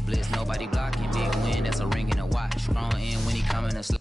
big blitz, nobody blocking. Big win, that's a ring and a watch. Strong in when he coming to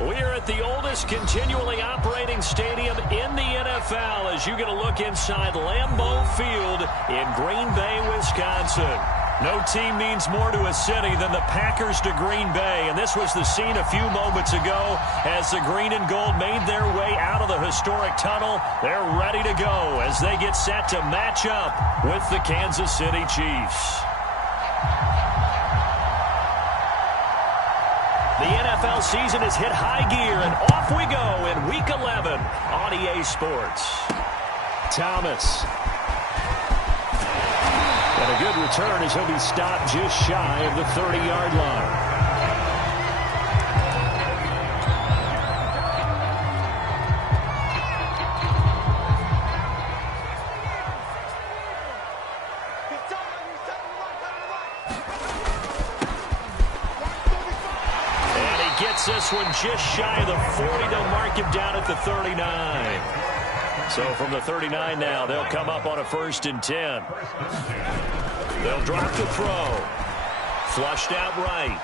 We're at the oldest continually operating stadium in the NFL as you get a look inside Lambeau Field in Green Bay, Wisconsin. No team means more to a city than the Packers to Green Bay, and this was the scene a few moments ago as the green and gold made their way out of the historic tunnel. They're ready to go as they get set to match up with the Kansas City Chiefs. The NFL season has hit high gear, and off we go in Week 11 on EA Sports. Thomas. And a good return as he'll be stopped just shy of the 30-yard line. This one just shy of the 40. They'll mark him down at the 39. So from the 39 now, they'll come up on a 1st and 10. They'll drop the throw. Flushed out right.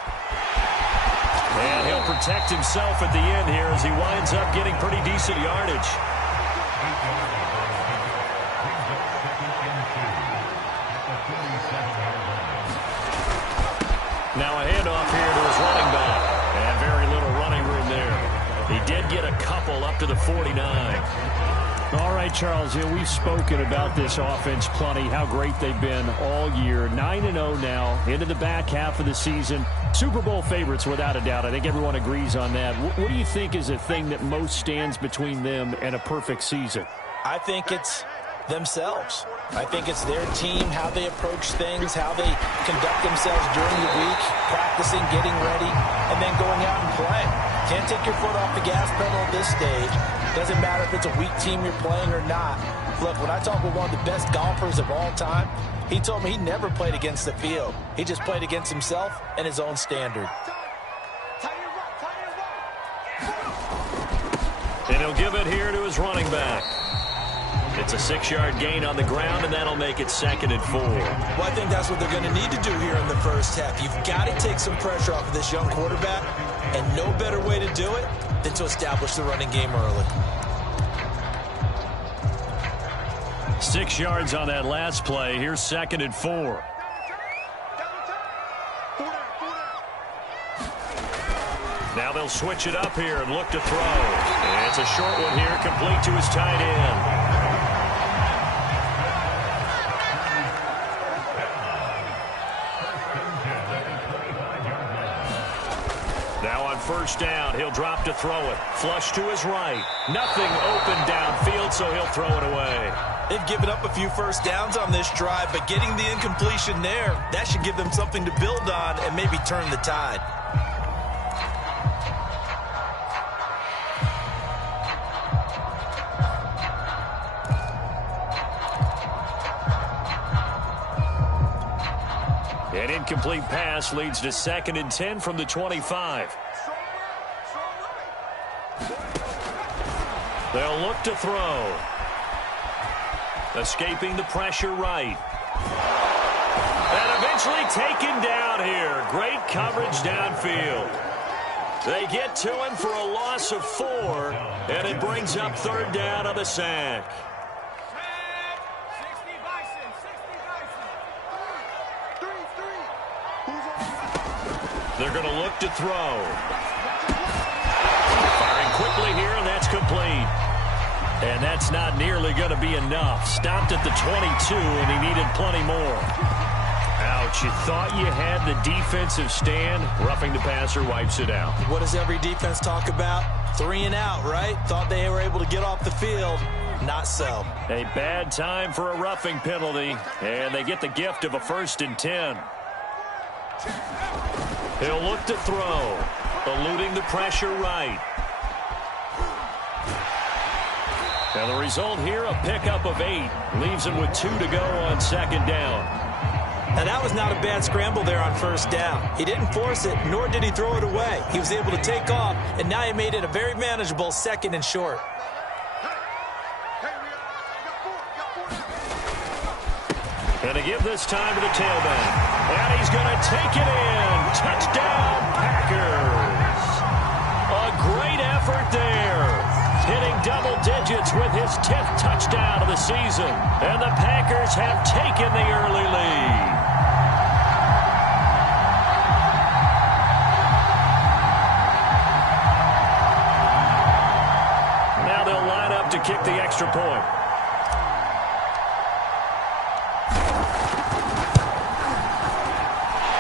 And he'll protect himself at the end here as he winds up getting pretty decent yardage. Now a handoff here to his running back. And very little running room there. He did get a couple up to the 49. All right, Charles, we've spoken about this offense plenty, how great they've been all year. 9-0 now, into the back half of the season. Super Bowl favorites, without a doubt. I think everyone agrees on that. What do you think is the thing that most stands between them and a perfect season? I think it's themselves. I think it's their team, how they approach things, how they conduct themselves during the week, practicing, getting ready, and then going out and playing. Can't take your foot off the gas pedal at this stage. Doesn't matter if it's a weak team you're playing or not. Look, when I talk with one of the best golfers of all time, he told me he never played against the field. He just played against himself and his own standard. And he'll give it here to his running back. It's a 6-yard gain on the ground, and that'll make it 2nd and 4. Well, I think that's what they're going to need to do here in the first half. You've got to take some pressure off of this young quarterback, and no better way to do it than to establish the running game early. 6 yards on that last play. Here's 2nd and 4. Now they'll switch it up here and look to throw. And it's a short one here, complete to his tight end. Now on 1st down, he'll drop to throw it. Flush to his right. Nothing open downfield, so he'll throw it away. They've given up a few 1st downs on this drive, but getting the incompletion there, that should give them something to build on and maybe turn the tide. An incomplete pass leads to 2nd and 10 from the 25. They'll look to throw. Escaping the pressure right. And eventually taken down here. Great coverage downfield. They get to him for a loss of 4, and it brings up 3rd down on the sack. They're going to look to throw. Firing quickly here, and that's complete. And that's not nearly going to be enough. Stopped at the 22, and he needed plenty more. Ouch, you thought you had the defensive stand. Roughing the passer wipes it out. What does every defense talk about? 3 and out, right? Thought they were able to get off the field. Not so. A bad time for a roughing penalty, and they get the gift of a 1st and 10. He'll look to throw, eluding the pressure right. And the result here, a pickup of 8. Leaves him with 2 to go on 2nd down. Now, that was not a bad scramble there on 1st down. He didn't force it, nor did he throw it away. He was able to take off, and now he made it a very manageable 2nd and short. And to give this time to the tailback. And he's going to take it in. Touchdown, Packers. A great double digits with his 10th touchdown of the season. And the Packers have taken the early lead. Now they'll line up to kick the extra point.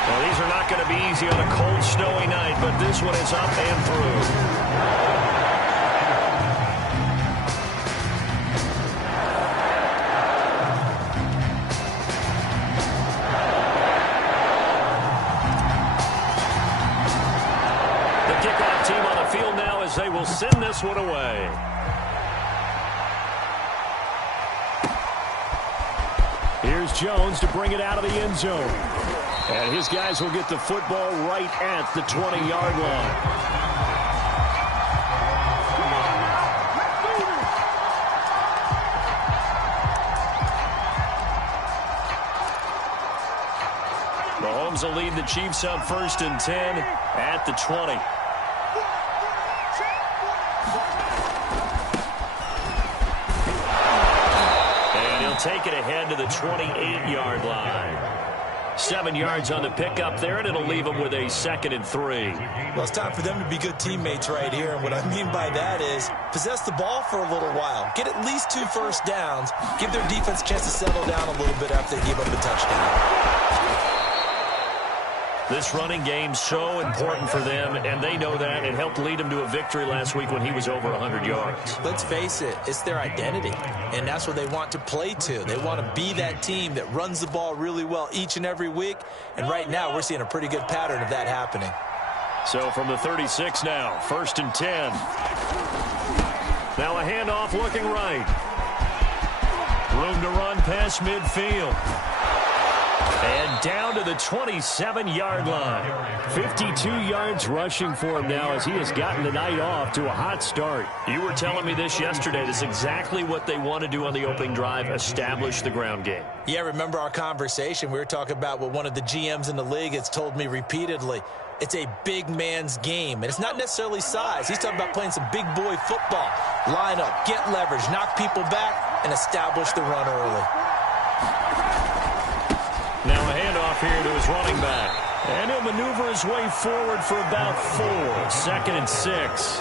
Well, these are not going to be easy on a cold, snowy night, but this one is up and through. They will send this one away. Here's Jones to bring it out of the end zone. And his guys will get the football right at the 20-yard line. Mahomes will lead the Chiefs up 1st and 10 at the 20. Take it ahead to the 28-yard line. 7 yards on the pickup there, and it'll leave them with a 2nd and 3. Well, it's time for them to be good teammates right here. And what I mean by that is possess the ball for a little while. Get at least 2 first downs. Give their defense a chance to settle down a little bit after they give up a touchdown. This running game's so important for them, and they know that. It helped lead them to a victory last week when he was over 100 yards. Let's face it, it's their identity, and that's what they want to play to. They want to be that team that runs the ball really well each and every week, and right now we're seeing a pretty good pattern of that happening. So from the 36 now, 1st and 10. Now a handoff looking right. Room to run past midfield. And down to the 27-yard line. 52 yards rushing for him now as he has gotten the night off to a hot start. You were telling me this yesterday. This is exactly what they want to do on the opening drive, establish the ground game. Yeah, remember our conversation? We were talking about what one of the GMs in the league has told me repeatedly. It's a big man's game, and it's not necessarily size. He's talking about playing some big boy football. Line up, get leverage, knock people back, and establish the run early. Now a handoff here to his running back. And he'll maneuver his way forward for about 4. 2nd and 6.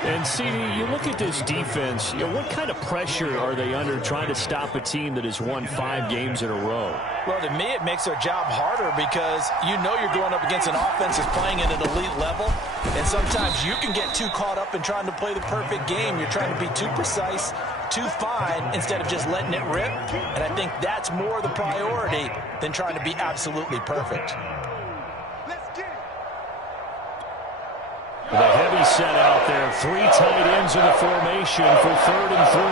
And, CD, you look at this defense, what kind of pressure are they under trying to stop a team that has won 5 games in a row? Well, to me, it makes their job harder because you know you're going up against an offense that's playing at an elite level. And sometimes you can get too caught up in trying to play the perfect game. You're trying to be too precise, too fine, instead of just letting it rip. And I think that's more the priority than trying to be absolutely perfect. The heavy set out there. 3 tight ends in the formation for 3rd and 3.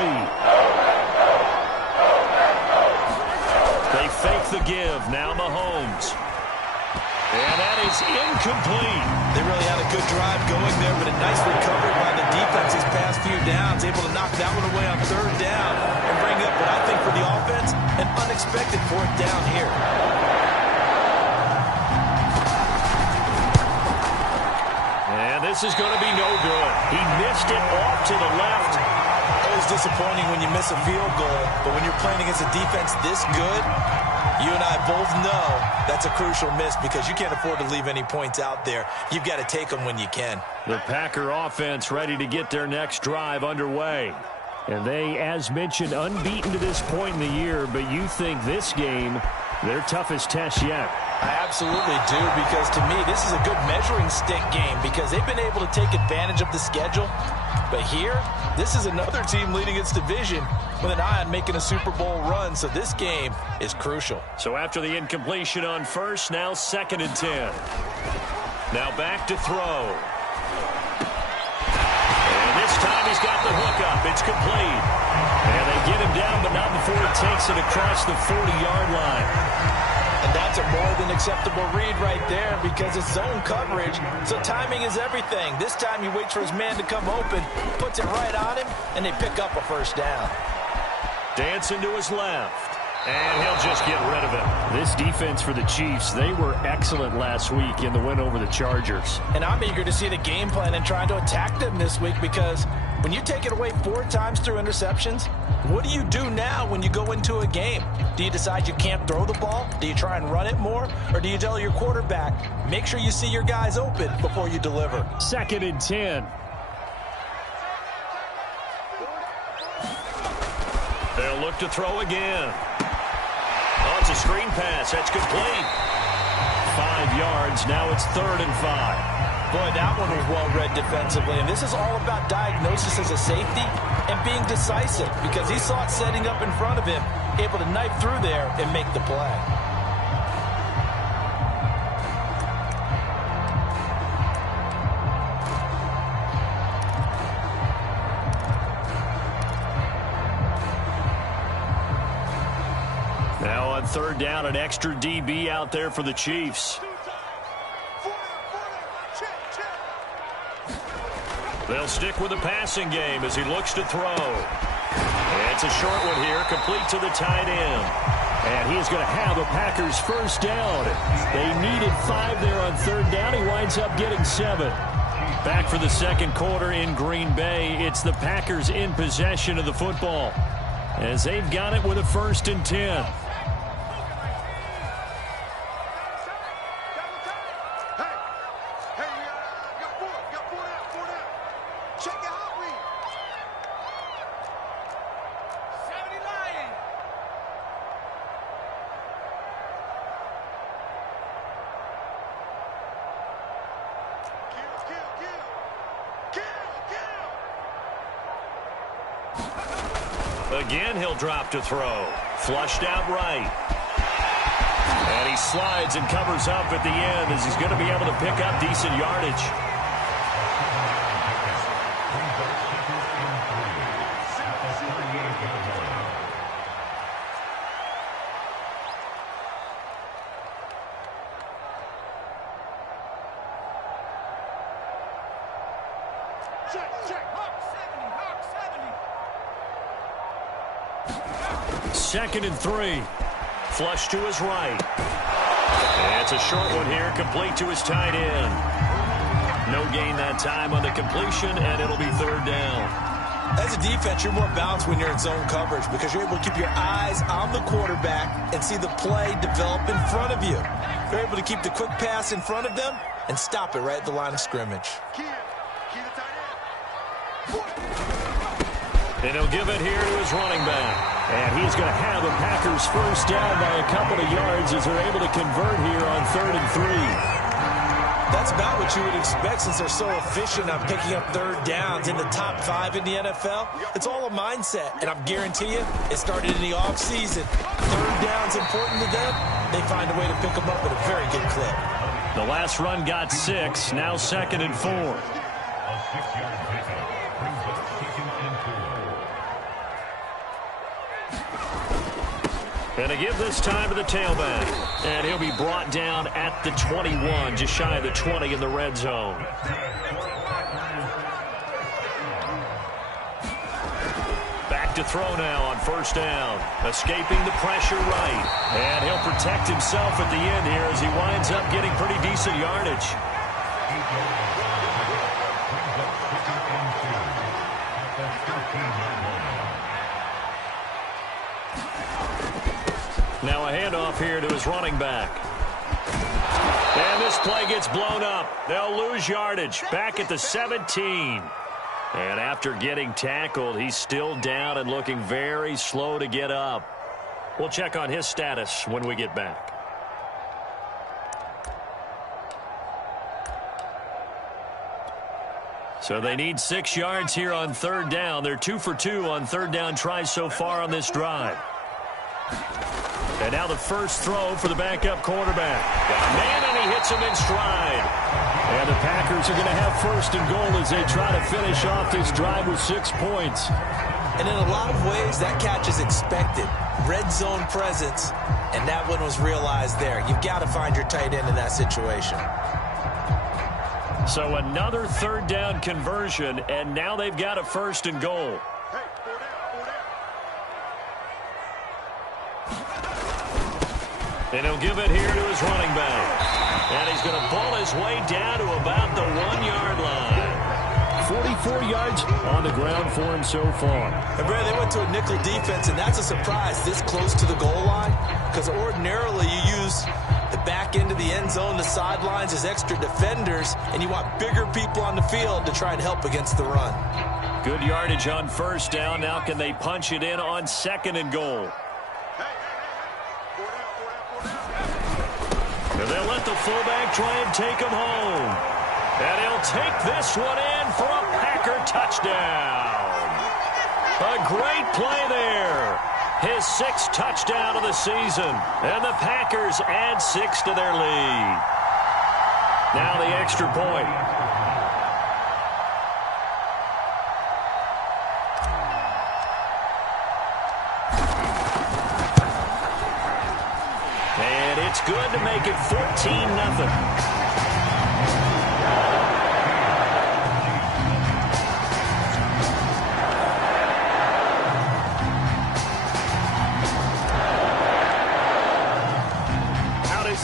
They fake the give. Now Mahomes. And that is incomplete. They really had a good drive going there, but a nice recovery by the defense these past few downs. Able to knock that one away on 3rd down and bring up what I think for the offense, an unexpected 4th down here. And this is going to be no good. He missed it off to the left. Always disappointing when you miss a field goal, but when you're playing against a defense this good, you and I both know that's a crucial miss because you can't afford to leave any points out there. You've got to take them when you can. The Packer offense ready to get their next drive underway. And they, as mentioned, unbeaten to this point in the year, but you think this game, their toughest test yet. I absolutely do, because to me, this is a good measuring stick game because they've been able to take advantage of the schedule. But here, this is another team leading its division with an eye on making a Super Bowl run, so this game is crucial. So after the incompletion on 1st, now 2nd and 10. Now back to throw. And this time he's got the hook up. It's complete. And they get him down, but not before he takes it across the 40-yard line. And that's a more than acceptable read right there because it's zone coverage, so timing is everything. This time he waits for his man to come open, puts it right on him, and they pick up a 1st down. Dancing to his left. And he'll just get rid of it. This defense for the Chiefs, they were excellent last week in the win over the Chargers. And I'm eager to see the game plan and trying to attack them this week, because when you take it away 4 times through interceptions, what do you do now when you go into a game? Do you decide you can't throw the ball? Do you try and run it more? Or do you tell your quarterback, make sure you see your guys open before you deliver? 2nd and 10. They'll look to throw again. Oh, it's a screen pass. That's complete. 5 yards. Now it's 3rd and 5. Boy, that one was well-read defensively. And this is all about diagnosis as a safety and being decisive, because he saw it setting up in front of him, able to knife through there and make the play. Now on 3rd down, an extra DB out there for the Chiefs. They'll stick with the passing game as he looks to throw. It's a short one here, complete to the tight end. And he's going to have a Packers first down. They needed 5 there on 3rd down. He winds up getting 7. Back for the 2nd quarter in Green Bay. It's the Packers in possession of the football, as they've got it with a 1st and 10. Again, he'll drop to throw. Flushed out right. And he slides and covers up at the end, as he's going to be able to pick up decent yardage. Second and 3. Flush to his right. And it's a short one here, complete to his tight end. No gain that time on the completion, and it'll be 3rd down. As a defense, you're more balanced when you're in zone coverage, because you're able to keep your eyes on the quarterback and see the play develop in front of you. You're able to keep the quick pass in front of them and stop it right at the line of scrimmage. And he'll give it here to his running back. And he's going to have a Packers first down by a couple of yards as they're able to convert here on 3rd and 3. That's about what you would expect, since they're so efficient on picking up 3rd downs in the top 5 in the NFL. It's all a mindset, and I guarantee you, it started in the offseason. 3rd down's important to them. They find a way to pick them up at a very good clip. The last run got 6, now 2nd and 4. And a give this time to the tailback. And he'll be brought down at the 21, just shy of the 20 in the red zone. Back to throw now on 1st down. Escaping the pressure right. And he'll protect himself at the end here as he winds up getting pretty decent yardage. Now a handoff here to his running back. And this play gets blown up. They'll lose yardage. Back at the 17. And after getting tackled, he's still down and looking very slow to get up. We'll check on his status when we get back. So they need 6 yards here on 3rd down. They're 2 for 2 on 3rd down tries so far on this drive. And now the first throw for the backup quarterback. Got a man, and he hits him in stride. And the Packers are going to have 1st and goal as they try to finish off this drive with 6 points. And in a lot of ways, that catch is expected. Red zone presence, and that one was realized there. You've got to find your tight end in that situation. So another 3rd down conversion, and now they've got a 1st and goal. And he'll give it here to his running back. And he's going to pull his way down to about the 1-yard line. 44 yards on the ground for him so far. And Brad, they went to a nickel defense, and that's a surprise this close to the goal line, because ordinarily you use the back end of the end zone, the sidelines as extra defenders, and you want bigger people on the field to try and help against the run. Good yardage on first down. Now can they punch it in on 2nd and goal? And they'll let the fullback try and take him home. And he'll take this one in for a Packer touchdown. A great play there. His 6th touchdown of the season. And the Packers add 6 to their lead. Now the extra point. And it's good to make it 14-0.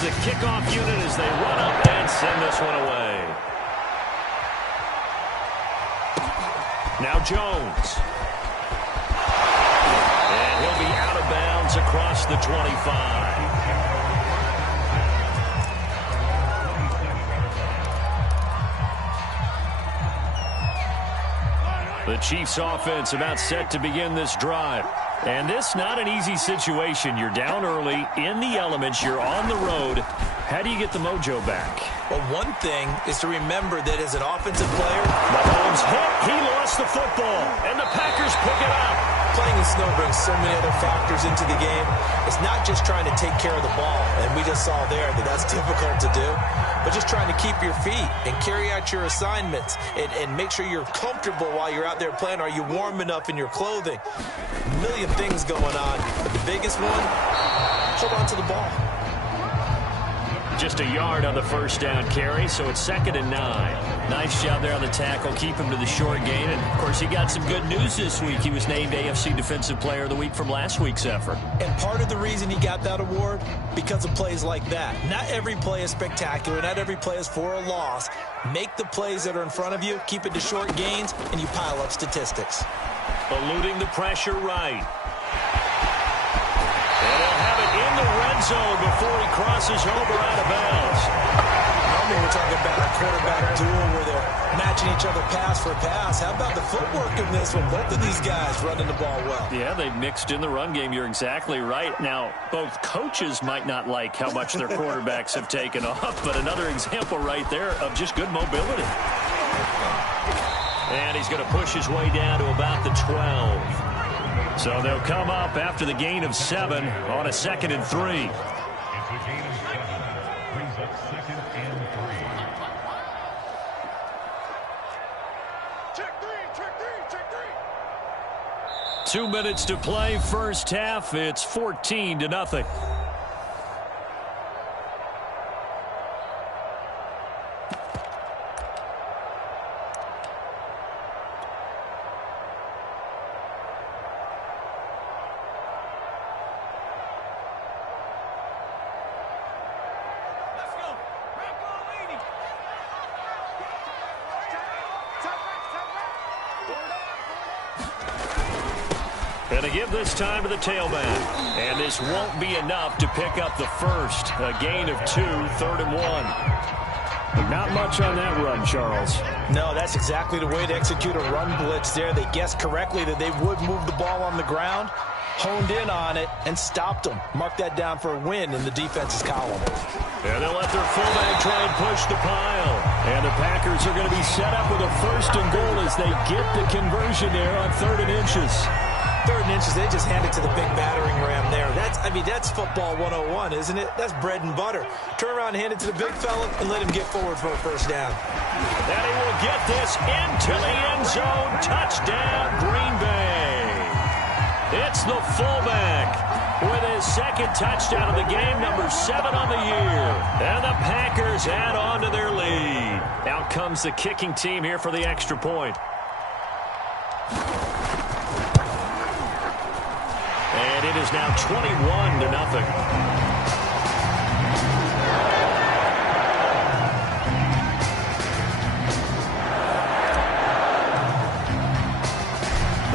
The kickoff unit as they run up and send this one away. Now Jones. And he'll be out of bounds across the 25. The Chiefs offense about set to begin this drive. And this not an easy situation. You're down early, in the elements, you're on the road. How do you get the mojo back? Well, one thing is to remember that as an offensive player, Mahomes hit, he lost the football, and the Packers pick it up. Playing in snow brings so many other factors into the game. It's not just trying to take care of the ball, and we just saw there that that's difficult to do, but just trying to keep your feet and carry out your assignments and make sure you're comfortable while you're out there playing. Are you warm enough in your clothing? A million things going on, but the biggest one, hold on to the ball. Just a yard on the first down carry, so it's 2nd and 9. Nice job there on the tackle, keep him to the short gain. And, of course, he got some good news this week. He was named AFC Defensive Player of the Week from last week's effort. And part of the reason he got that award, because of plays like that. Not every play is spectacular. Not every play is for a loss. Make the plays that are in front of you, keep it to short gains, and you pile up statistics. Eluding the pressure right. And he'll have it in the red zone before he crosses over out of bounds. Normally we're talking about a quarterback duel where they're matching each other pass for pass. How about the footwork in this one? Both of these guys running the ball well. Yeah, they've mixed in the run game. You're exactly right. Now, both coaches might not like how much their quarterbacks have taken off, but another example right there of just good mobility. And he's going to push his way down to about the 12. So they'll come up after the gain of 7 on a 2nd and 3. 2 minutes to play, first half. It's 14-0. And they give this time to the tailback. And this won't be enough to pick up the first. A gain of 2, 3rd and 1. Not much on that run, Charles. No, that's exactly the way to execute a run blitz there. They guessed correctly that they would move the ball on the ground, honed in on it, and stopped them. Mark that down for a win in the defense's column. And they'll let their fullback try and push the pile. And the Packers are going to be set up with a 1st and goal as they get the conversion there on 3rd and inches. 3rd and inches, they just hand it to the big battering ram there. That's football 101, isn't it? That's bread and butter. Turn around and hand it to the big fella and let him get forward for a first down. And he will get this into the end zone. Touchdown, Green Bay. It's the fullback with his 2nd touchdown of the game, number 7 on the year. And the Packers add on to their lead. Out comes the kicking team here for the extra point. And it is now 21-0.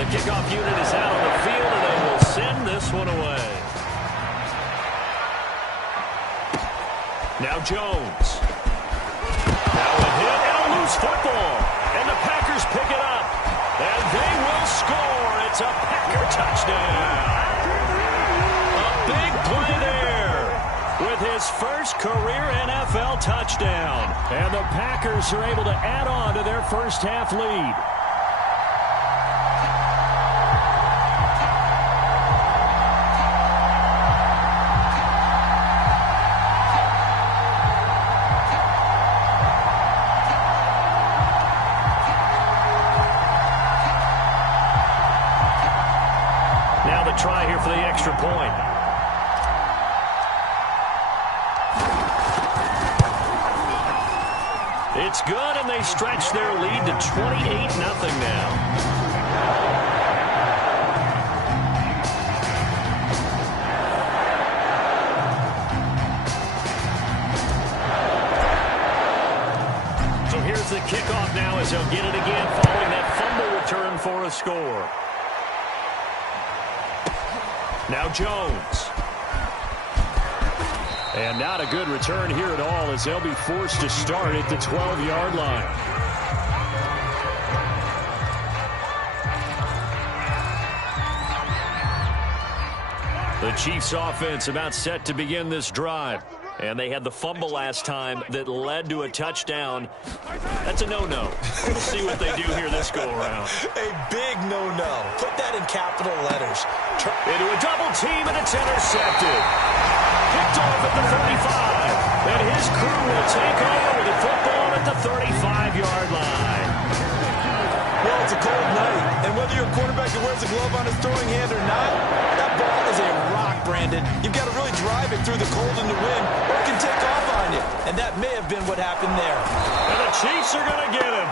kickoff unit is out on the field, and they will send this one away. Now Jones. Now a hit and a loose football. And the Packers pick it up. And they will score. It's a Packer touchdown. A big play there with his first career NFL touchdown. And the Packers are able to add on to their first half lead. Try here for the extra point. It's good, and they stretch their lead to 28-0 now. So here's the kickoff now as they'll get it again following that fumble return for a score. Now Jones. And not a good return here at all as they'll be forced to start at the 12-yard line. The Chiefs offense about set to begin this drive. And they had the fumble last time that led to a touchdown. That's a no-no. We'll see what they do here this go-around. A big no-no. Put that in capital letters. Into a double team, and it's intercepted. Picked off at the 35. And his crew will take over with the football at the 35-yard line. Well, it's a cold night. And whether you're a quarterback who wears a glove on his throwing hand or not, that ball is a rock, Brandon. You've got to really drive it through the cold and the wind, or it can take off on you. And that may have been what happened there. And the Chiefs are going to get him.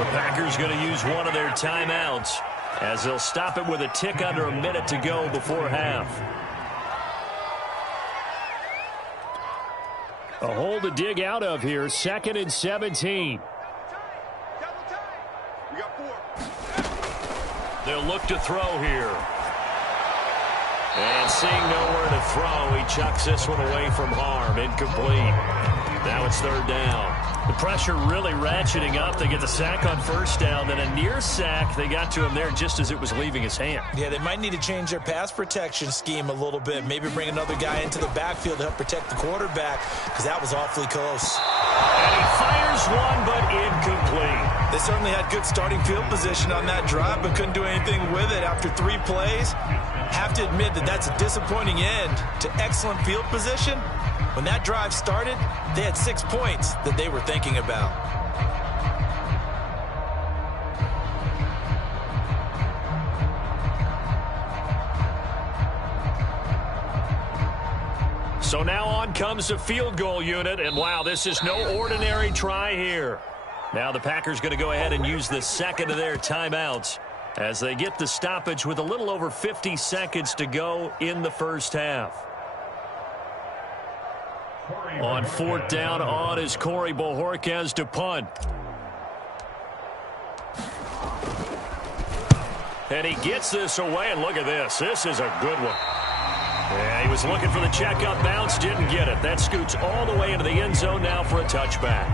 The Packers going to use one of their timeouts as they'll stop it with a tick under a minute to go before half. A hole to dig out of here, 2nd and 17. They'll look to throw here. And seeing nowhere to throw, he chucks this one away from harm. Incomplete. Now it's 3rd down. The pressure really ratcheting up. They get the sack on 1st down. Then a near sack. They got to him there just as it was leaving his hand. Yeah, they might need to change their pass protection scheme a little bit. Maybe bring another guy into the backfield to help protect the quarterback, because that was awfully close. And he fires one, but incomplete. They certainly had good starting field position on that drive, but couldn't do anything with it after 3 plays. Have to admit that that's a disappointing end to excellent field position. When that drive started, they had 6 points that they were thinking about. So now on comes the field goal unit, and wow, this is no ordinary try here. Now the Packers going to go ahead and use the 2nd of their timeouts as they get the stoppage with a little over 50 seconds to go in the first half. On 4th down, on is Corey Bojorquez to punt. And he gets this away, and look at this. This is a good one. Yeah, he was looking for the checkup bounce, didn't get it. That scoots all the way into the end zone now for a touchback.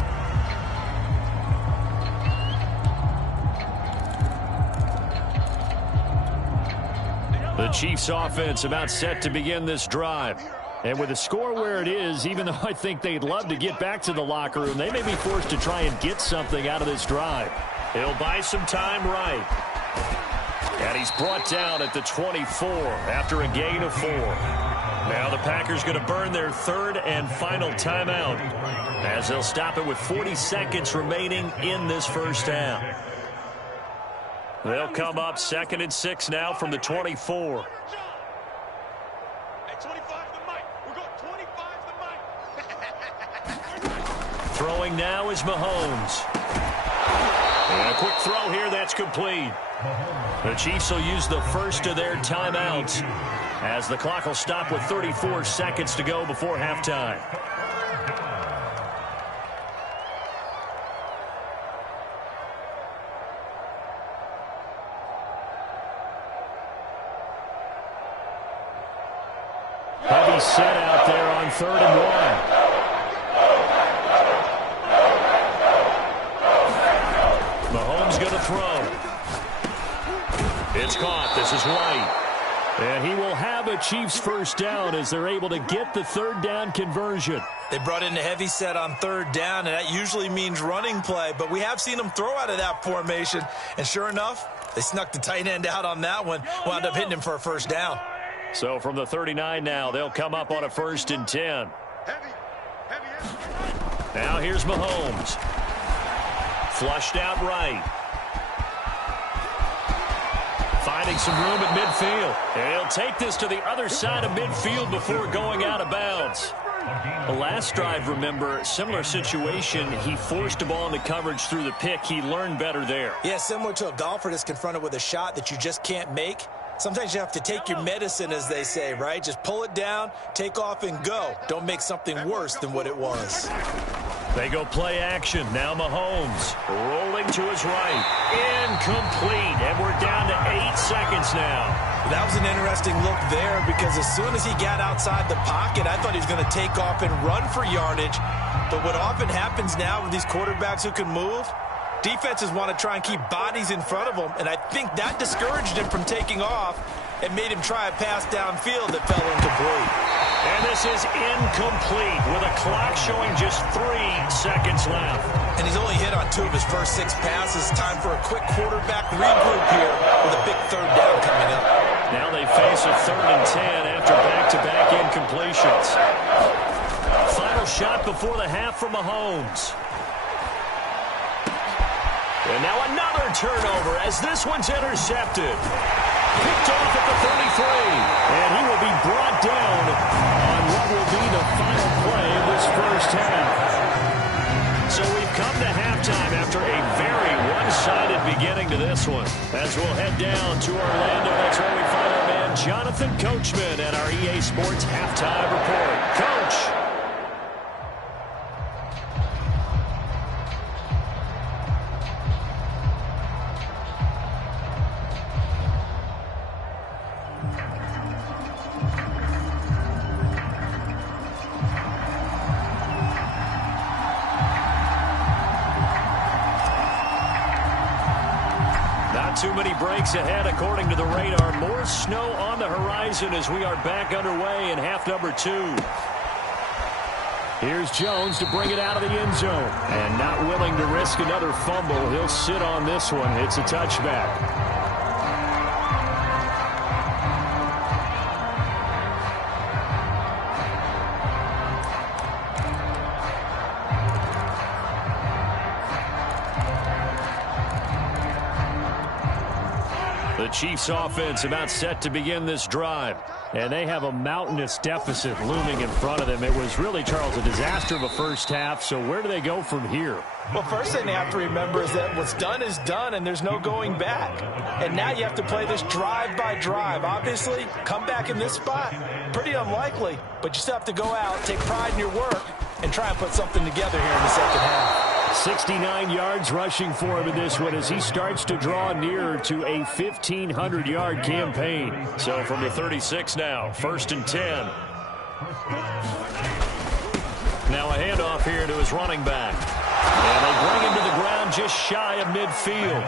The Chiefs offense about set to begin this drive. And with the score where it is, even though I think they'd love to get back to the locker room, they may be forced to try and get something out of this drive. He'll buy some time right. And he's brought down at the 24 after a gain of 4. Now the Packers going to burn their 3rd and final timeout as they'll stop it with 40 seconds remaining in this first half. They'll come up 2nd and 6 now from the 24. Throwing now is Mahomes. And a quick throw here, that's complete. The Chiefs will use the first of their timeouts as the clock will stop with 34 seconds to go before halftime. set out there on 3rd and 1. Mahomes going to throw. It's caught. This is White. And he will have a Chiefs first down as they're able to get the 3rd down conversion. They brought in a heavy set on 3rd down, and that usually means running play. But we have seen them throw out of that formation. And sure enough, they snuck the tight end out on that one. Wound up hitting him for a first down. So from the 39 now, they'll come up on a 1st and 10. Now here's Mahomes. Flushed out right. Finding some room at midfield. And he'll take this to the other side of midfield before going out of bounds. The last drive, remember, similar situation. He forced the ball into coverage through the pick. He learned better there. Yeah, similar to a golfer that's confronted with a shot that you just can't make. Sometimes you have to take your medicine, as they say, right? Just pull it down, take off, and go. Don't make something worse than what it was. They go play action. Now Mahomes rolling to his right. Incomplete. And we're down to 8 seconds now. That was an interesting look there because as soon as he got outside the pocket, I thought he was going to take off and run for yardage. But what often happens now with these quarterbacks who can move, defenses want to try and keep bodies in front of them, and I think that discouraged him from taking off and made him try a pass downfield that fell incomplete. And this is incomplete with a clock showing just 3 seconds left. And he's only hit on 2 of his first 6 passes. Time for a quick quarterback regroup here with a big 3rd down coming up. Now they face a 3rd and 10 after back-to-back incompletions. Final shot before the half for Mahomes. And now another turnover as this one's intercepted. Picked off at the 33. And he will be brought down on what will be the final play of this first half. So we've come to halftime after a very one-sided beginning to this one. As we'll head down to Orlando, that's where we find our man Jonathan Coachman at our EA Sports Halftime Report. Coach. Too many breaks ahead according to the radar. More snow on the horizon as we are back underway in half number 2. Here's Jones to bring it out of the end zone. And not willing to risk another fumble. He'll sit on this one. It's a touchback. The Chiefs offense about set to begin this drive. And they have a mountainous deficit looming in front of them. It was really, Charles, a disaster of a first half. So where do they go from here? Well, first thing they have to remember is that what's done is done, and there's no going back. And now you have to play this drive by drive. Obviously, come back in this spot, pretty unlikely. But you still have to go out, take pride in your work, and try and put something together here in the second half. 69 yards rushing for him in this one as he starts to draw nearer to a 1,500-yard campaign. So from the 36 now, 1st and 10. Now a handoff here to his running back. And they bring him to the ground just shy of midfield.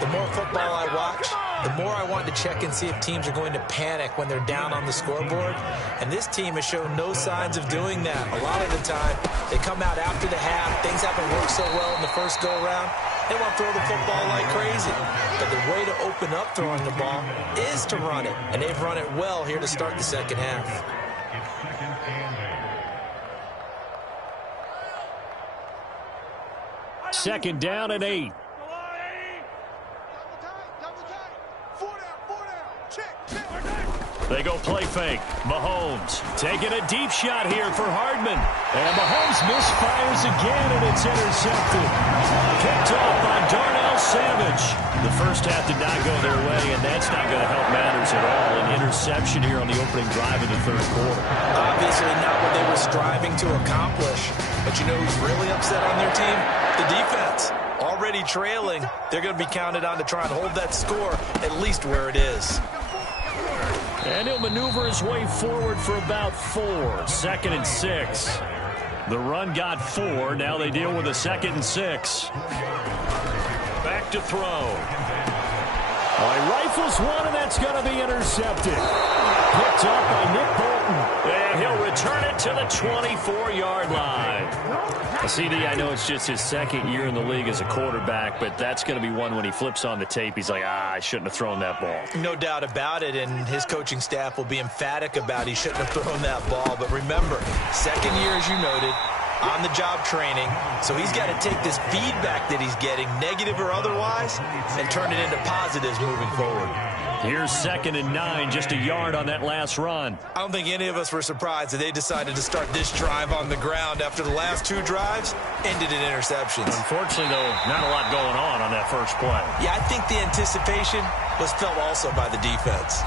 The more football I watch, the more I want to check and see if teams are going to panic when they're down on the scoreboard. And this team has shown no signs of doing that. A lot of the time, they come out after the half. Things haven't worked so well in the first go-around. They want to throw the football like crazy. But the way to open up throwing the ball is to run it. And they've run it well here to start the second half. Second down and 8. They go play fake. Mahomes taking a deep shot here for Hardman. And Mahomes misfires again, and it's intercepted. Picked off by Darnell Savage. The first half did not go their way, and that's not going to help matters at all. An interception here on the opening drive in the third quarter. Obviously not what they were striving to accomplish. But you know who's really upset on their team? The defense. Already trailing, they're going to be counted on to try and hold that score at least where it is. And he'll maneuver his way forward for about 4. 2nd and 6. The run got 4. Now they deal with a 2nd and 6. Back to throw. Well, he rifles one, and that's going to be intercepted. Picked up by Nick Bolton. And he'll return it to the 24-yard line. CD, I know it's just his 2nd year in the league as a quarterback, but that's going to be one when he flips on the tape. He's like, I shouldn't have thrown that ball. No doubt about it, and his coaching staff will be emphatic about he shouldn't have thrown that ball. But remember, 2nd year, as you noted, on-the-job training, so he's got to take this feedback that he's getting, negative or otherwise, and turn it into positives moving forward. Here's 2nd and 9, just a yard on that last run. I don't think any of us were surprised that they decided to start this drive on the ground after the last 2 drives ended in interceptions. Unfortunately, though, not a lot going on that first play. Yeah, I think the anticipation was felt also by the defense.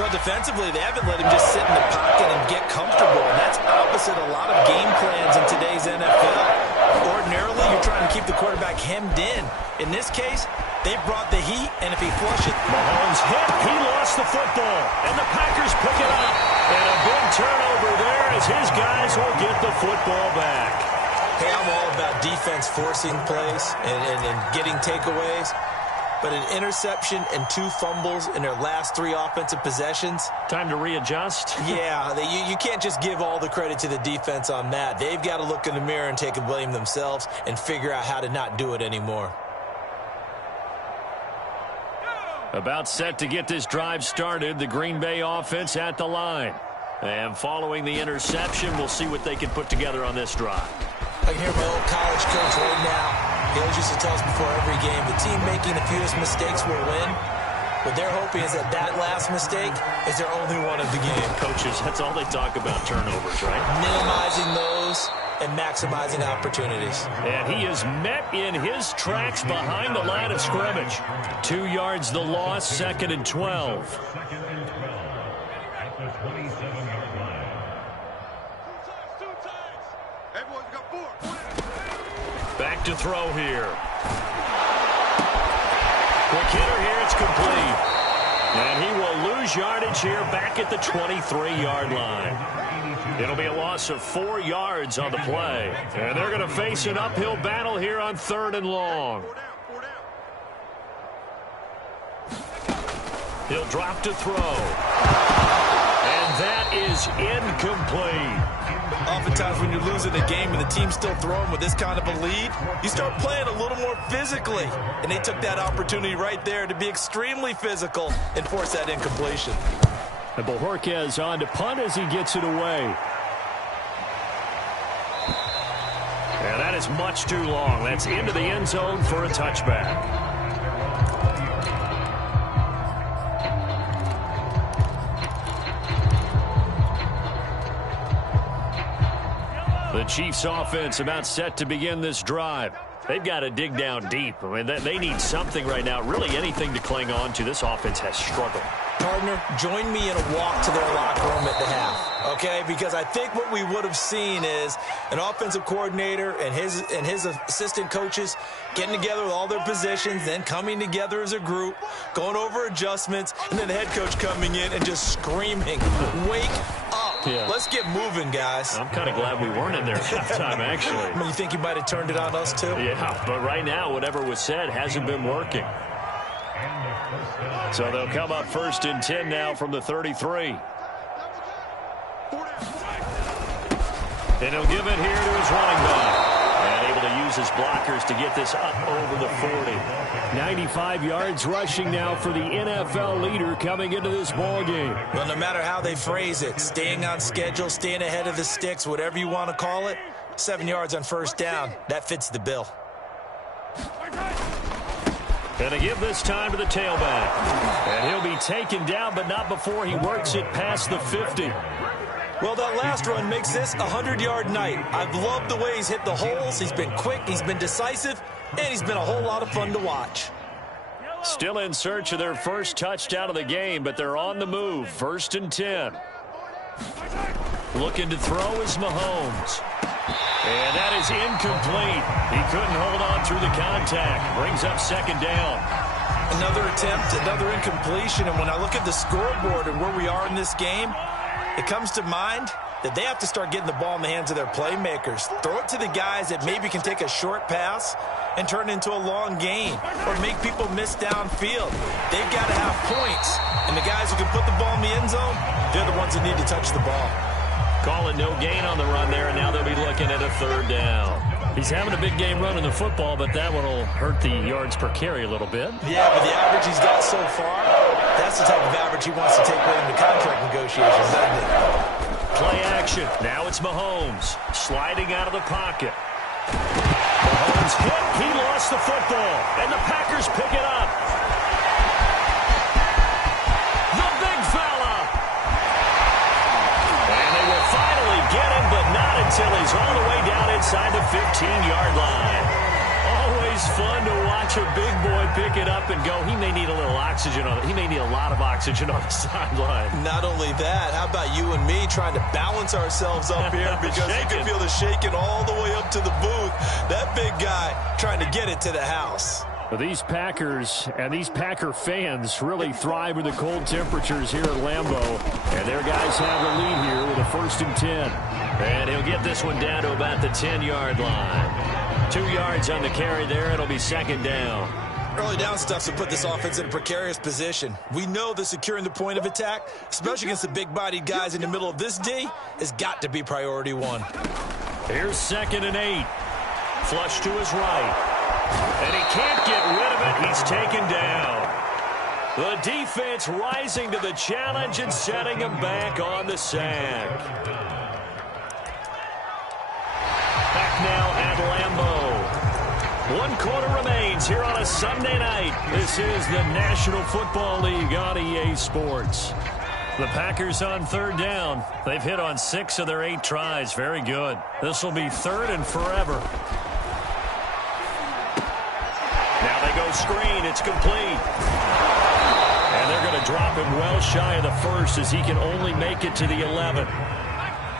Well, defensively, they haven't let him just sit in the pocket and get comfortable, and that's opposite a lot of game plans in today's NFL. Ordinarily, you're trying to keep the quarterback hemmed in. In this case, they brought the heat, and if he flushes... Mahomes hit, he lost the football, and the Packers pick it up. And a big turnover there as his guys will get the football back. Hey, I'm all about defense forcing plays and getting takeaways. But an interception and 2 fumbles in their last 3 offensive possessions. Time to readjust? Yeah, you can't just give all the credit to the defense on that. They've got to look in the mirror and take a blame themselves and figure out how to not do it anymore. About set to get this drive started, the Green Bay offense at the line. And following the interception, we'll see what they can put together on this drive. I can hear my old college coach right now. He always used to tell us before every game, the team making the fewest mistakes will win. What they're hoping is that last mistake is their only one of the game. Coaches, that's all they talk about, turnovers, right? Minimizing those and maximizing opportunities. And he is met in his tracks behind the line of scrimmage. 2 yards the loss, 2nd and 12. Back to throw here. Quick hitter here, it's complete. And he will lose yardage here back at the 23-yard line. It'll be a loss of 4 yards on the play. And they're going to face an uphill battle here on 3rd and long. He'll drop to throw. And that is incomplete. Oftentimes when you're losing a game and the team's still throwing with this kind of a lead, you start playing a little more physically. And they took that opportunity right there to be extremely physical and force that incompletion. And Bojorquez on to punt as he gets it away. And that is much too long. That's into the end zone for a touchback. The Chiefs offense about set to begin this drive. They've got to dig down deep. I mean, they need something right now, really anything to cling on to. This offense has struggled. Partner, join me in a walk to their locker room at the half, okay? Because I think what we would have seen is an offensive coordinator and his assistant coaches getting together with all their positions, then coming together as a group, going over adjustments, and then the head coach coming in and just screaming, wake up. Yeah. Let's get moving, guys. I'm kind of glad we weren't in there at halftime, actually. I mean, you think you might have turned it on us, too? Yeah, but right now, whatever was said hasn't been working. So they'll come up 1st and 10 now from the 33. And he'll give it here to his running back. And able to use his blockers to get this up over the 40. 95 yards rushing now for the NFL leader coming into this ball game. Well, no matter how they phrase it, staying on schedule, staying ahead of the sticks, whatever you want to call it, 7 yards on 1st down, that fits the bill. And to give this time to the tailback. And he'll be taken down, but not before he works it past the 50. Well, that last run makes this a 100-yard night. I've loved the way he's hit the holes. He's been quick, he's been decisive, and he's been a whole lot of fun to watch. Still in search of their first touchdown of the game, but they're on the move. 1st and 10. Looking to throw is Mahomes. And that is incomplete. He couldn't hold on through the contact. Brings up second down. Another attempt, another incompletion. And when I look at the scoreboard and where we are in this game, it comes to mind that they have to start getting the ball in the hands of their playmakers. Throw it to the guys that maybe can take a short pass and turn it into a long gain or make people miss downfield. They've got to have points. And the guys who can put the ball in the end zone, they're the ones that need to touch the ball. Calling no gain on the run there, and now they'll be looking at a third down. He's having a big game running the football, but that one will hurt the yards per carry a little bit. Yeah, but the average he's got so far, that's the type of average he wants to take away in the contract negotiations, doesn't it? Play action. Now it's Mahomes sliding out of the pocket. Mahomes hit. He lost the football, and the Packers pick it up. The big fella. And they will finally get him, but not until he's all the way down inside the 15-yard line. Always fun to watch a big boy pick it up and go. He may need a little oxygen on it. He may need a lot of oxygen on the sideline. Not only that, how about you and me trying to balance ourselves up here because you can feel the shaking all the way up to the booth. That big guy trying to get it to the house. Well, these Packers and these Packer fans really thrive with the cold temperatures here at Lambeau. And their guys have the lead here with a 1st and 10. And he'll get this one down to about the 10-yard line. 2 yards on the carry there. It'll be second down. Early down stuff to put this offense in a precarious position. We know that securing the point of attack, especially against the big-bodied guys in the middle of this D, has got to be priority one. Here's 2nd and 8. Flush to his right. And he can't get rid of it. He's taken down. The defense rising to the challenge and setting him back on the sack. Back now at Lambeau. 1 quarter remains here on a Sunday night. This is the National Football League on EA Sports. The Packers on 3rd down. They've hit on 6 of their 8 tries. Very good. This will be 3rd and forever. Now they go screen. It's complete. And they're going to drop him well shy of the 1st as he can only make it to the 11.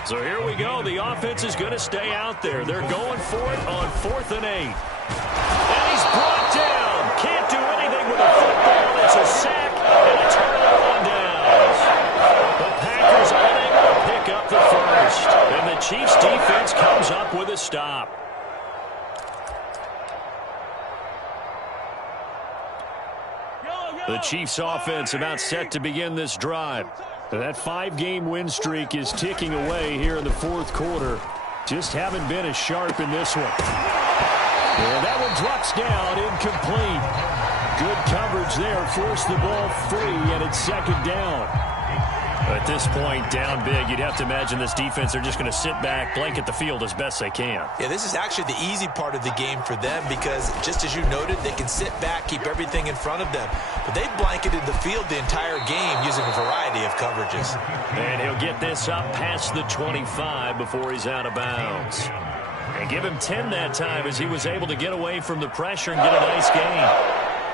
So here we go. The offense is going to stay out there. They're going for it on 4th and 8. And he's brought down. Can't do anything with the football. It's a sack and a turnover on downs. The Packers unable to pick up the 1st. And the Chiefs defense comes up with a stop. The Chiefs offense about set to begin this drive. That 5-game win streak is ticking away here in the 4th quarter. Just haven't been as sharp in this one. And that one drops down, incomplete. Good coverage there, forced the ball free, and it's 2nd down. At this point, down big, you'd have to imagine this defense, they're just going to sit back, blanket the field as best they can. Yeah, this is actually the easy part of the game for them because, just as you noted, they can sit back, keep everything in front of them. But they blanketed the field the entire game using a variety of coverages. And he'll get this up past the 25 before he's out of bounds. And give him 10 that time as he was able to get away from the pressure and get a nice gain.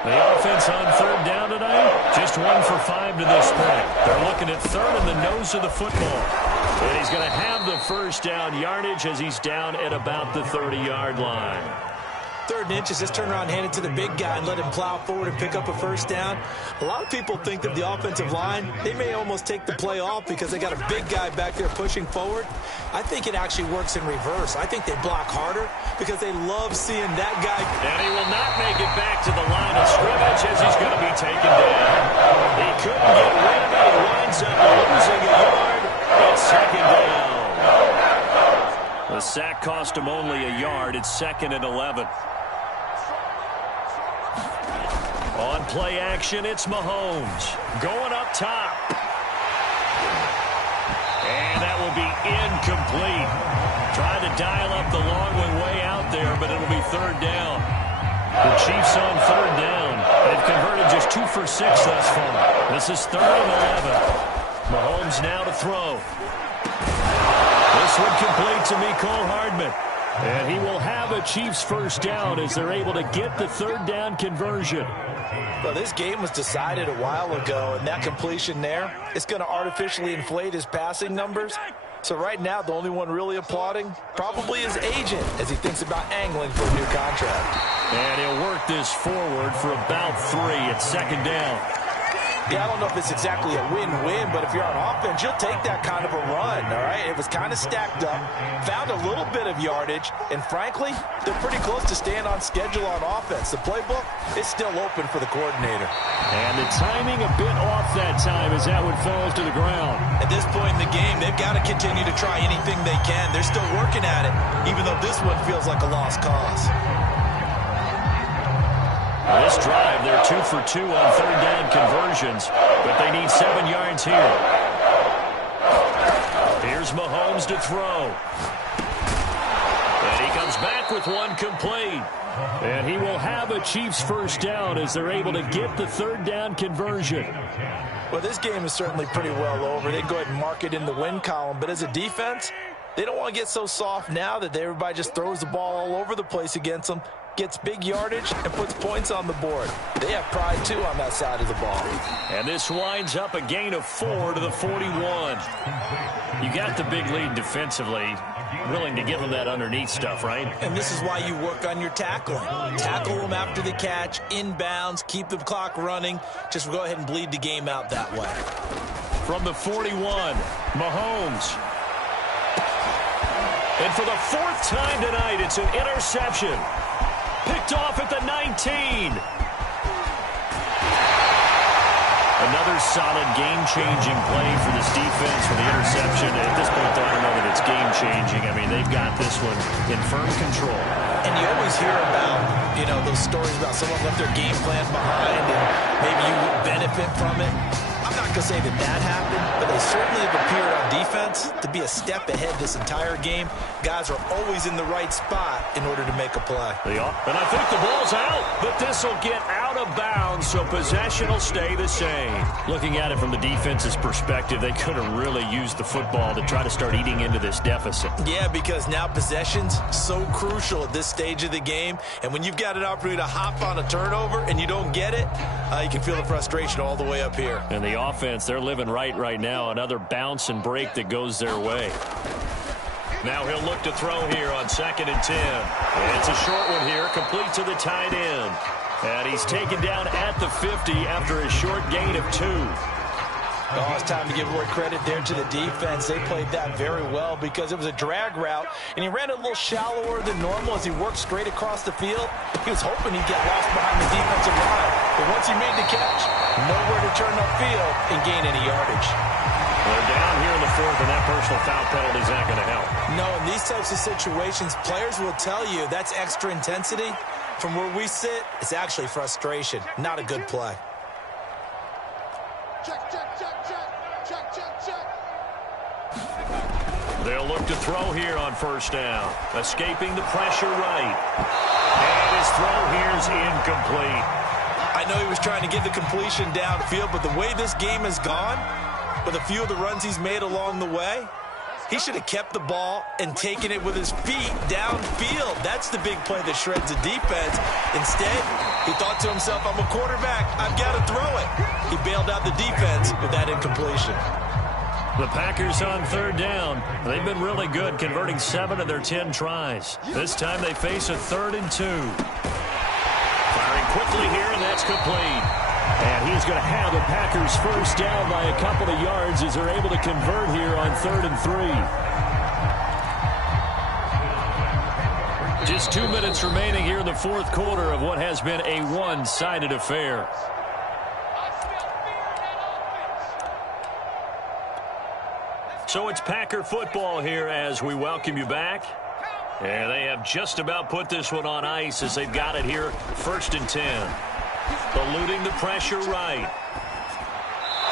The offense on 3rd down tonight, just 1 for 5 to this point. They're looking at 3rd in the nose of the football. And he's going to have the 1st down yardage as he's down at about the 30-yard line. 3rd and inches, just turn around, hand it to the big guy and let him plow forward and pick up a 1st down. A lot of people think that the offensive line, they may almost take the play off because they got a big guy back there pushing forward. I think it actually works in reverse. I think they block harder because they love seeing that guy. And he will not make it back to the line of scrimmage as he's going to be taken down. He couldn't get rid of it. He winds up losing a yard. It's 2nd down. The sack cost him only a yard. It's 2nd and 11. On play action, it's Mahomes going up top. And that will be incomplete. Trying to dial up the long one way out there, but it'll be 3rd down. The Chiefs on 3rd down. They've converted just 2 for 6 thus far. This is 3rd and 11. Mahomes now to throw. This one complete to Mecole Hardman. And he will have a Chiefs 1st down as they're able to get the 3rd down conversion. Well, this game was decided a while ago, and that completion there, it's going to artificially inflate his passing numbers. So right now, the only one really applauding probably his agent as he thinks about angling for a new contract. And he'll work this forward for about 3 at second down. Yeah, I don't know if it's exactly a win-win, but if you're on offense, you'll take that kind of a run, all right? It was kind of stacked up, found a little bit of yardage, and frankly, they're pretty close to staying on schedule on offense. The playbook is still open for the coordinator. And the timing a bit off that time as that one falls to the ground. At this point in the game, they've got to continue to try anything they can. They're still working at it, even though this one feels like a lost cause. This drive, they're 2 for 2 on third down conversions, but they need 7 yards here. Here's Mahomes to throw. And he comes back with one complete. And he will have a Chiefs first down as they're able to get the third down conversion. Well, this game is certainly pretty well over. They go ahead and mark it in the win column, but as a defense, they don't want to get so soft now that everybody just throws the ball all over the place against them, gets big yardage, and puts points on the board. They have pride, too, on that side of the ball. And this winds up a gain of 4 to the 41. You got the big lead defensively. Willing to give them that underneath stuff, right? And this is why you work on your tackling. Tackle them after the catch, inbounds, keep the clock running. Just go ahead and bleed the game out that way. From the 41, Mahomes. And for the 4th time tonight, it's an interception. Picked off at the 19. Another solid game-changing play for this defense for the interception. At this point, though, I don't know that it's game-changing. I mean, they've got this one in firm control. And you always hear about, those stories about someone left their game plan behind and maybe you would benefit from it. I'm not going to say that happened, but they certainly have appeared on defense to be a step ahead this entire game. Guys are always in the right spot in order to make a play. And I think the ball's out, but this will get out of bounds, so possession will stay the same. Looking at it from the defense's perspective, they could have really used the football to try to start eating into this deficit. Yeah, because now possession's so crucial at this stage of the game, and when you've got an opportunity to hop on a turnover and you don't get it, you can feel the frustration all the way up here. And the offense, they're living right now. Another bounce and break that goes their way. Now he'll look to throw here on 2nd and 10. And it's a short one here, complete to the tight end. And he's taken down at the 50 after a short gain of 2. Oh, it's time to give more credit there to the defense. They played that very well because it was a drag route, and he ran it a little shallower than normal as he worked straight across the field. He was hoping he'd get lost behind the defensive line, but once he made the catch, nowhere to turn upfield and gain any yardage. They're down here in the 4th, and that personal foul penalty is not going to help. No, in these types of situations, players will tell you that's extra intensity. From where we sit, it's actually frustration, not a good play. They'll look to throw here on 1st down. Escaping the pressure right. And his throw here is incomplete. I know he was trying to get the completion downfield, but the way this game has gone, with a few of the runs he's made along the way, he should have kept the ball and taken it with his feet downfield. That's the big play that shreds the defense. Instead, he thought to himself, I'm a quarterback. I've got to throw it. He bailed out the defense with that incompletion. The Packers on 3rd down. They've been really good, converting 7 of their 10 tries. This time they face a 3rd and 2. Firing quickly here, and that's complete. And he's going to have the Packers first down by a couple of yards as they're able to convert here on 3rd and 3. Just 2 minutes remaining here in the 4th quarter of what has been a one-sided affair. So it's Packer football here as we welcome you back. And they have just about put this one on ice as they've got it here, 1st and 10. Eluding the pressure right.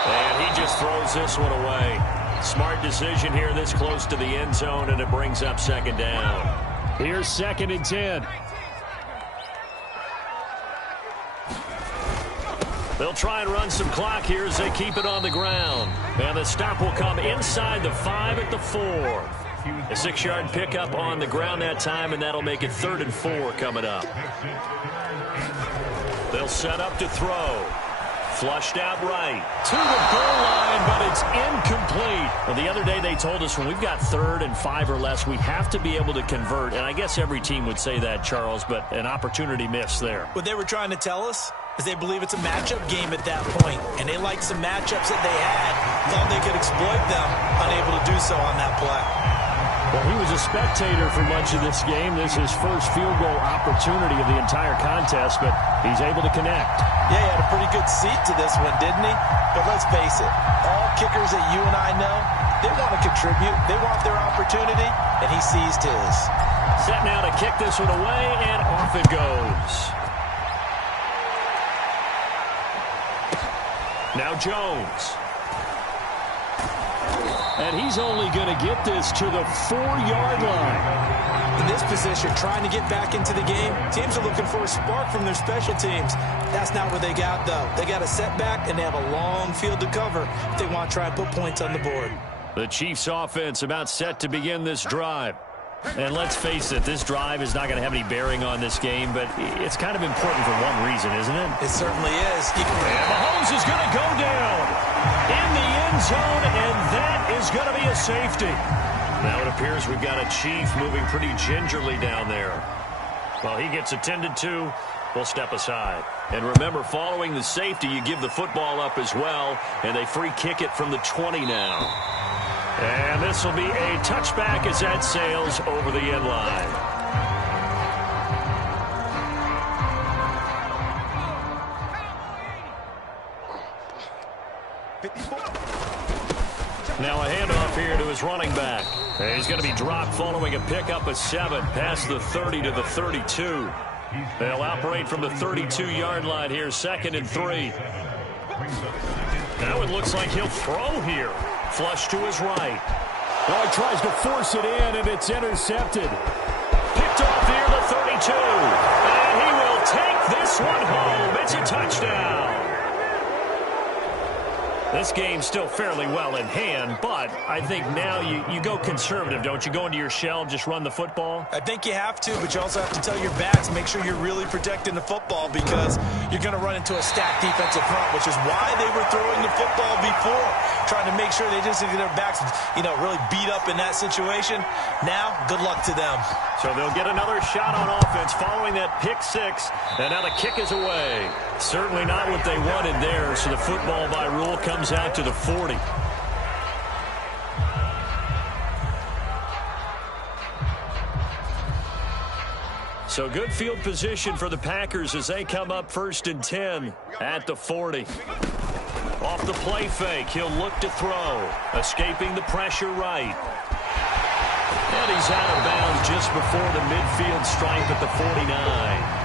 And he just throws this one away. Smart decision here this close to the end zone, and it brings up 2nd down. Here's 2nd and 10. They'll try and run some clock here as they keep it on the ground. And the stop will come inside the 5 at the 4. A 6-yard pickup on the ground that time, and that'll make it 3rd and 4 coming up. They'll set up to throw. Flushed out right. To the goal line, but it's incomplete. Well, the other day they told us when we've got 3rd and 5 or less, we have to be able to convert. And I guess every team would say that, Charles, but an opportunity missed there. What they were trying to tell us is they believe it's a matchup game at that point, and they liked some matchups that they had, thought they could exploit them, unable to do so on that play. Well, he was a spectator for much of this game. This is his first field goal opportunity of the entire contest, but he's able to connect. Yeah, he had a pretty good seat to this one, didn't he? But let's face it, all kickers that you and I know, they want to contribute. They want their opportunity, and he seized his. Set now to kick this one away, and off it goes. Now Jones. And he's only going to get this to the 4-yard line. In this position, trying to get back into the game, teams are looking for a spark from their special teams. That's not what they got, though. They got a setback, and they have a long field to cover if they want to try and put points on the board. The Chiefs' offense about set to begin this drive. And let's face it, this drive is not going to have any bearing on this game, but it's kind of important for one reason, isn't it? It certainly is. And Mahomes is going to go down in the end zone, and that is going to be a safety. Now it appears we've got a Chief moving pretty gingerly down there. Well, he gets attended to. We'll step aside. And remember, following the safety, you give the football up as well, and they free kick it from the 20 now. And this will be a touchback as that sails over the end line. Now a handoff here to his running back. And he's going to be dropped following a pickup of 7 past the 30 to the 32. They'll operate from the 32-yard line here, 2nd and 3. Now it looks like he'll throw here. Flush to his right. Well, he tries to force it in, and it's intercepted. Picked off here, the 32. And he will take this one home. It's a touchdown. This game's still fairly well in hand, but I think now you go conservative, don't you? Go into your shell, just run the football? I think you have to, but you also have to tell your backs, make sure you're really protecting the football because you're going to run into a stacked defensive front, which is why they were throwing the football before, trying to make sure they just get their backs, really beat up in that situation. Now, good luck to them. So they'll get another shot on offense following that pick 6, and now the kick is away. Certainly not what they wanted there, so the football by rule comes out to the 40. So good field position for the Packers as they come up 1st and 10 at the 40. Off the play fake, he'll look to throw, escaping the pressure right. And he's out of bounds just before the midfield stripe at the 49.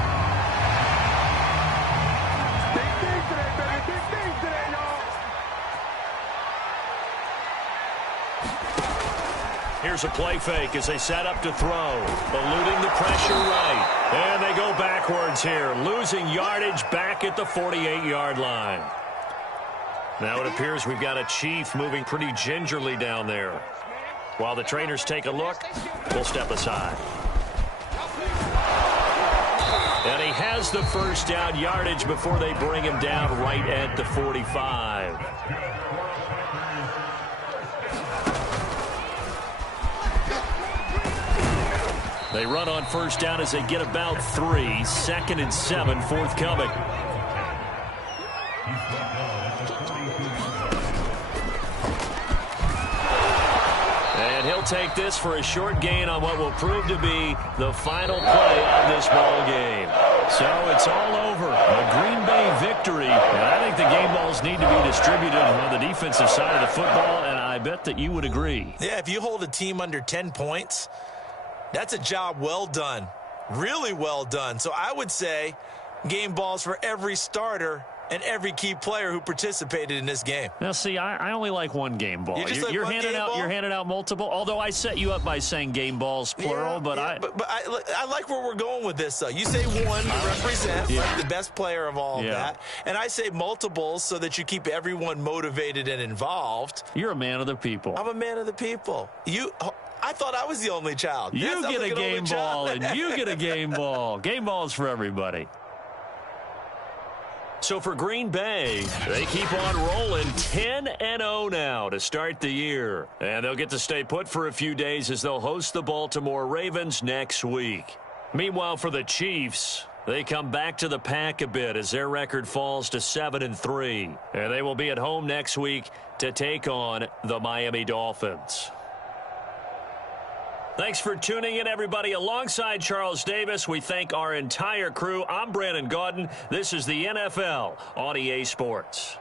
Here's a play fake as they set up to throw. Eluding the pressure right. And they go backwards here. Losing yardage back at the 48-yard line. Now it appears we've got a Chief moving pretty gingerly down there. While the trainers take a look, we'll step aside. And he has the first down yardage before they bring him down right at the 45. They run on first down as they get about 3. 2nd and 7, forthcoming. And he'll take this for a short gain on what will prove to be the final play of this ball game. So it's all over. A Green Bay victory. And I think the game balls need to be distributed on the defensive side of the football, and I bet that you would agree. Yeah, if you hold a team under 10 points, that's a job well done. Really well done. So I would say game balls for every starter and every key player who participated in this game. Now, see, I only like one game ball. You're handing out multiple. Although I set you up by saying game balls plural, but I like where we're going with this. Though you say one to represent like the best player of all of that, and I say multiples so that you keep everyone motivated and involved. You're a man of the people. I'm a man of the people. I thought I was the only child. You get a game ball, and you get a game ball. Game balls for everybody. So for Green Bay, they keep on rolling 10-0 now to start the year. And they'll get to stay put for a few days as they'll host the Baltimore Ravens next week. Meanwhile, for the Chiefs, they come back to the pack a bit as their record falls to 7-3. And they will be at home next week to take on the Miami Dolphins. Thanks for tuning in, everybody. Alongside Charles Davis, we thank our entire crew. I'm Brandon Gaudin. This is the NFL on EA Sports.